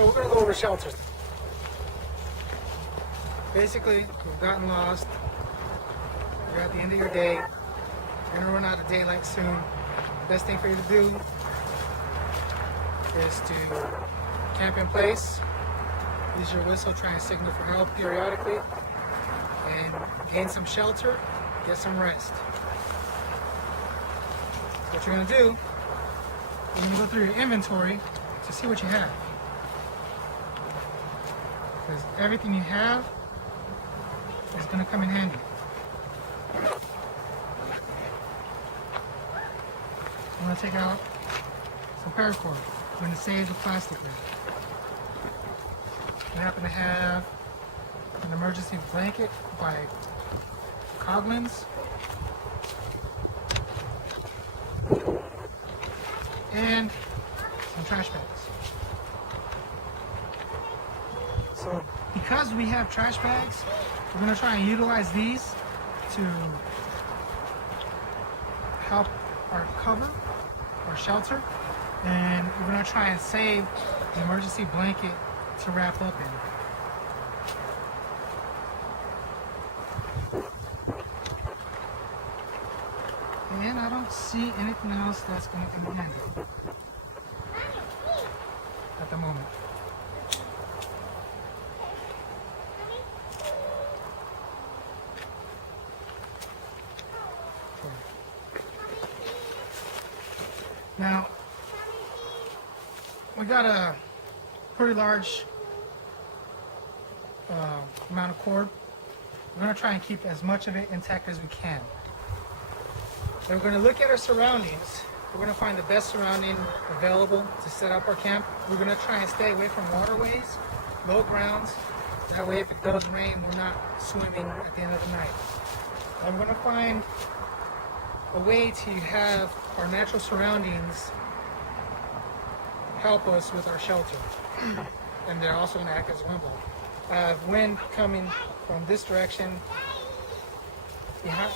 So we're going to go over shelters. Basically, we've gotten lost. You're at the end of your day. You're going to run out of daylight soon. Best thing for you to do is to camp in place. Use your whistle, try and signal for help periodically, and gain some shelter, get some rest. What you're going to do, you're going to go through your inventory to see what you have. Because everything you have is going to come in handy. I'm going to take out some paracord. I'm going to save the plastic there. I happen to have an emergency blanket by Coghlan's and some trash bags. So because we have trash bags, we're going to try and utilize these to help our cover, our shelter, and we're going to try and save the emergency blanket to wrap up in. And I don't see anything else that's going to come in handy at the moment. Now, we got a pretty large amount of cord. We're going to try and keep as much of it intact as we can. So we're going to look at our surroundings. We're going to find the best surrounding available to set up our camp. We're going to try and stay away from waterways, low grounds. That way if it does rain, we're not swimming at the end of the night. I'm going to find a way to have our natural surroundings help us with our shelter. And they're also going to act as a wind block. I have wind coming from this direction behind,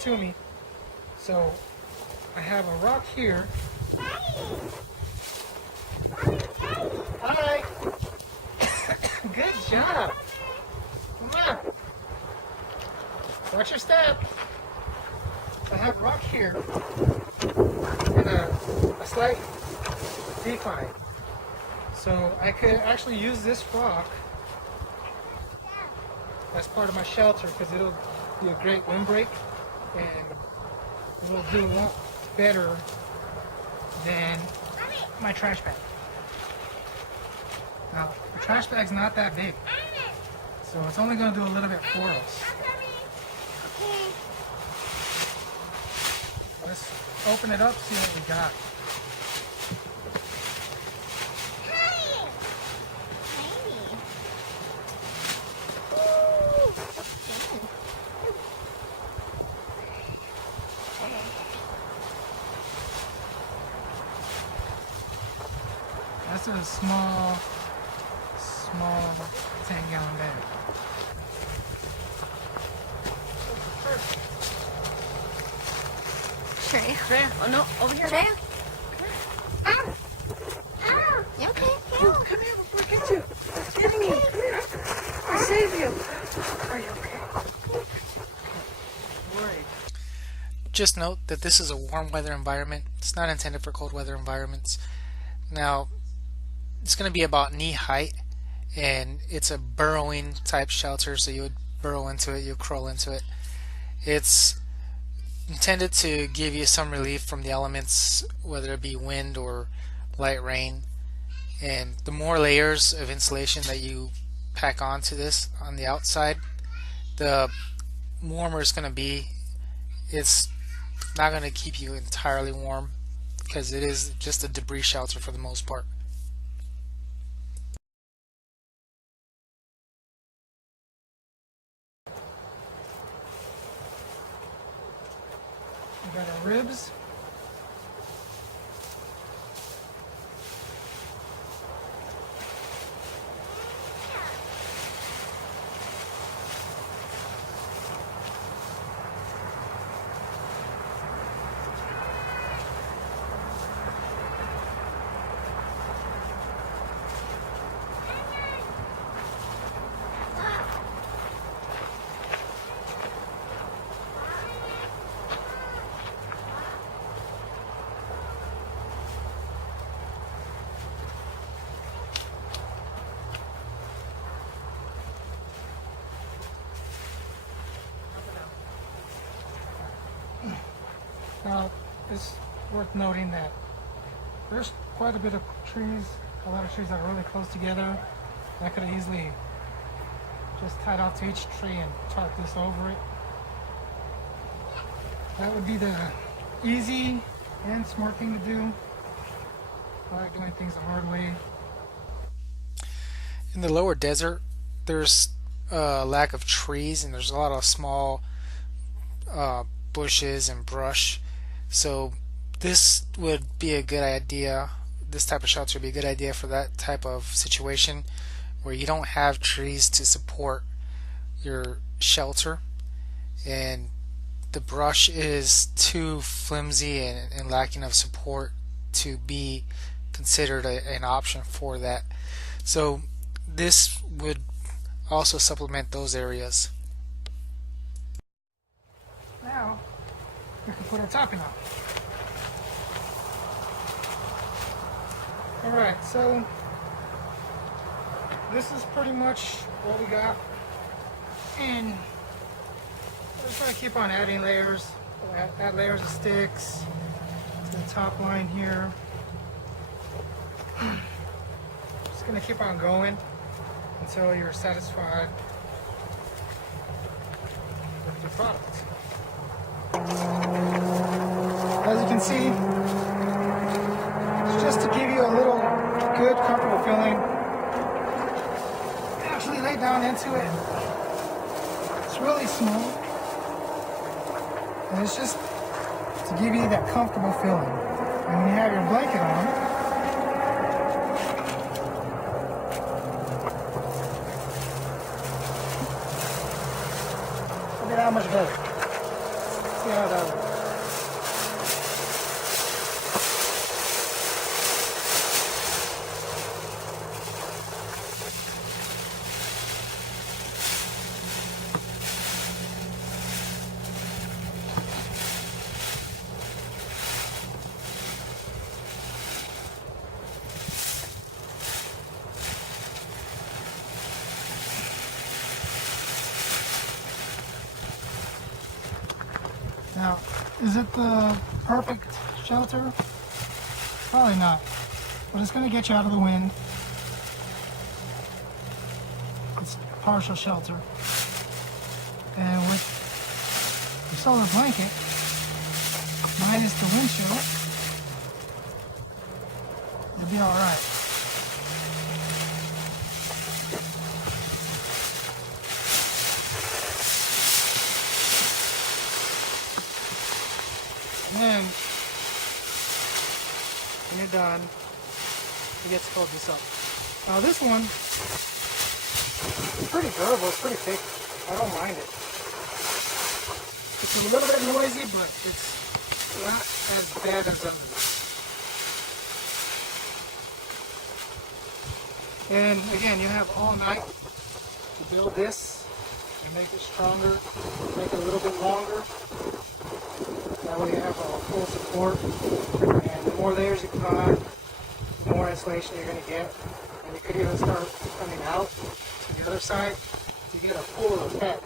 to me. So I have a rock here. Hi! Good job! Come on! Watch your step! I have a rock here and a slight decline. So I could actually use this rock as part of my shelter because it'll be a great windbreak and it will do a lot better than my trash bag. Now, the trash bag's not that big, so it's only going to do a little bit for us. Let's open it up, see what we got. That's a small 10-gallon bag. Perfect. Shreya. Oh no, over here. Shreya. You okay? Oh, come here before I get you. It's getting you. Come here. I save you. Are you okay? Worried. Just note that this is a warm weather environment. It's not intended for cold weather environments. Now, it's going to be about knee height, and it's a burrowing type shelter, so you would burrow into it, you crawl into it. It's intended to give you some relief from the elements, whether it be wind or light rain. And the more layers of insulation that you pack onto this on the outside, the warmer it's going to be. It's not going to keep you entirely warm because it is just a debris shelter for the most part. We got our ribs. worth noting that there's quite a bit of trees, a lot of trees that are really close together. I could have easily just tied off to each tree and tarp this over it. That would be the easy and smart thing to do. I like doing things the hard way. In the lower desert, there's a lack of trees and there's a lot of small bushes and brush. So this would be a good idea. This type of shelter would be a good idea for that type of situation where you don't have trees to support your shelter and the brush is too flimsy and lacking of support to be considered an option for that. So this would also supplement those areas. Now we can put our topping on. Alright, so this is pretty much what we got, and we're just going to keep on adding layers. We'll add layers of sticks to the top line here. Just going to keep on going until you're satisfied with your product. As you can see, it's just to give you a little good, comfortable feeling. Actually lay down into it. It's really small, and it's just to give you that comfortable feeling. And when you have your blanket on, look at how much better. See how that works. Now, is it the perfect shelter? Probably not, but it's going to get you out of the wind. It's partial shelter. And with the solar blanket, minus the wind chill, you'll be alright. And when you're done, you get to fold this up. Now this one, it's pretty durable, it's pretty thick. I don't mind it. It's a little bit noisy, but it's not as bad as others. And again, you have all night to build this and make it stronger, make it a little bit longer. That way you have a full support, and the more layers you put on, the more insulation you're going to get. And you could even start coming out to the other side to get a fuller effect.